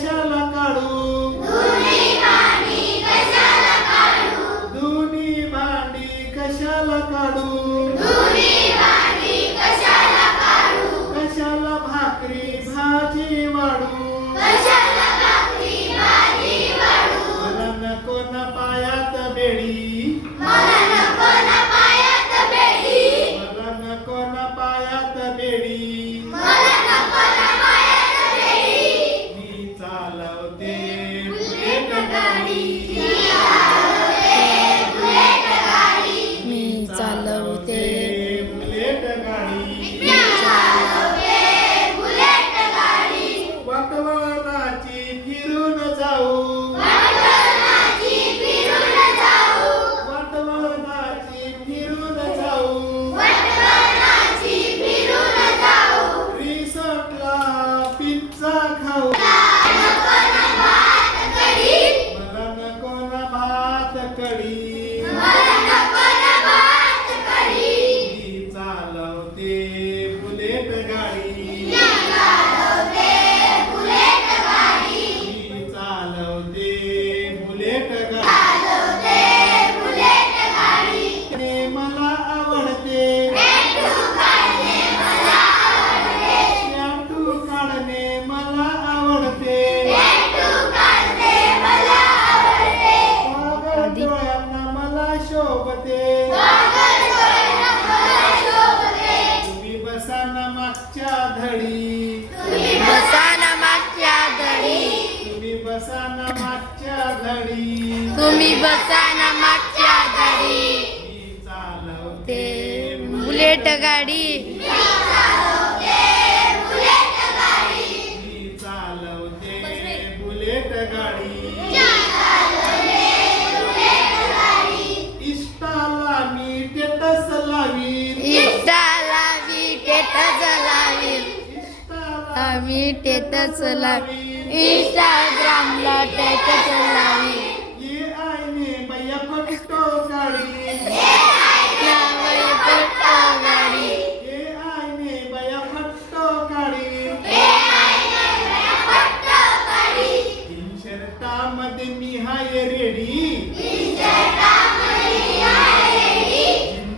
कशाला काढू धुणी भांडी कशाला काढू धुणी भांडी कशाला काढू धुणी भांडी कशाला काढू कशाला भाकरी भाजी वाढू कशाला भाकरी भाजी वाढू मला नको ना पायात बेडी मला नको ना पायात बेडी मला नको ना पायात बेडी मला नको ना पायात बेडी मी चालवते बुलेट गाडी बुलेट गाडी मी चालवते बुलेट गाडी मी चालवते बुलेट गाडी वातावरणाची फिरून जाऊ वातावरणाची फिरून जाऊ वातावरणाची फिरून जाऊ वातावरणाची फिरून जाऊ रिसॉर्टला पिझ्झा खाऊ नको ना भात कढी मला नको ना भात कढी मला नको ना भात कढी मी चालवते बुलेट गाडी मी चालवते बुलेट गाडी मी चालवते बुलेट गाडी चालवते बुलेट गाडी ते मला आवडते टॅटू काढणे मला आवडते टॅटू काढणे मला आवडते टॅटू काढणे मला आवडते पागल डोळ्यांना मला शोभते पागल डोळ्यांना मला शोभते तुम्ही बसा ना मागच्या धडी तुम्ही बसा ना मागच्या धडी तुम्ही बसा ना मागच्या धडी तुम्ही बसा ना मागच्या धडी मी चालवते ते बुलेट गाडी चालवते बुलेट गाडी मी चालवते बुलेट गाडी चालवते बुलेट गाडी इष्टाला मी टेटस लावीन इष्टाला मी टेटस लावीन इष्टाला आम्ही टेटस लावीन इंस्टाग्रामला टेटस लावीन ये आईने बाया फटो गाडी नावय पट्टा गाडी ये आईने बाया फटो गाडी तीन शर्टामध्ये मी हाय रेडी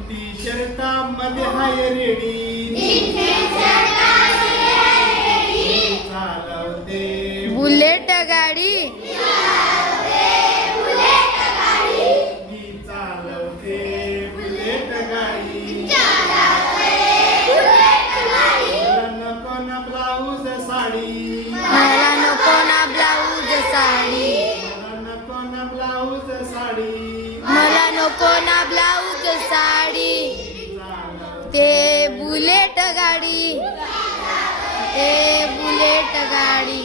टी शर्टामध्ये हाय रेडी चालवते बुलेट गाडी मी चालवते बुलेट गाडी मला नको ना ब्लाऊज साडी मला नको ना ब्लाऊज साडी मला नको ना ब्लाऊज साडी मला नको ना ब्लाऊज साडी ते बुलेट गाडी ते बुलेट गाडी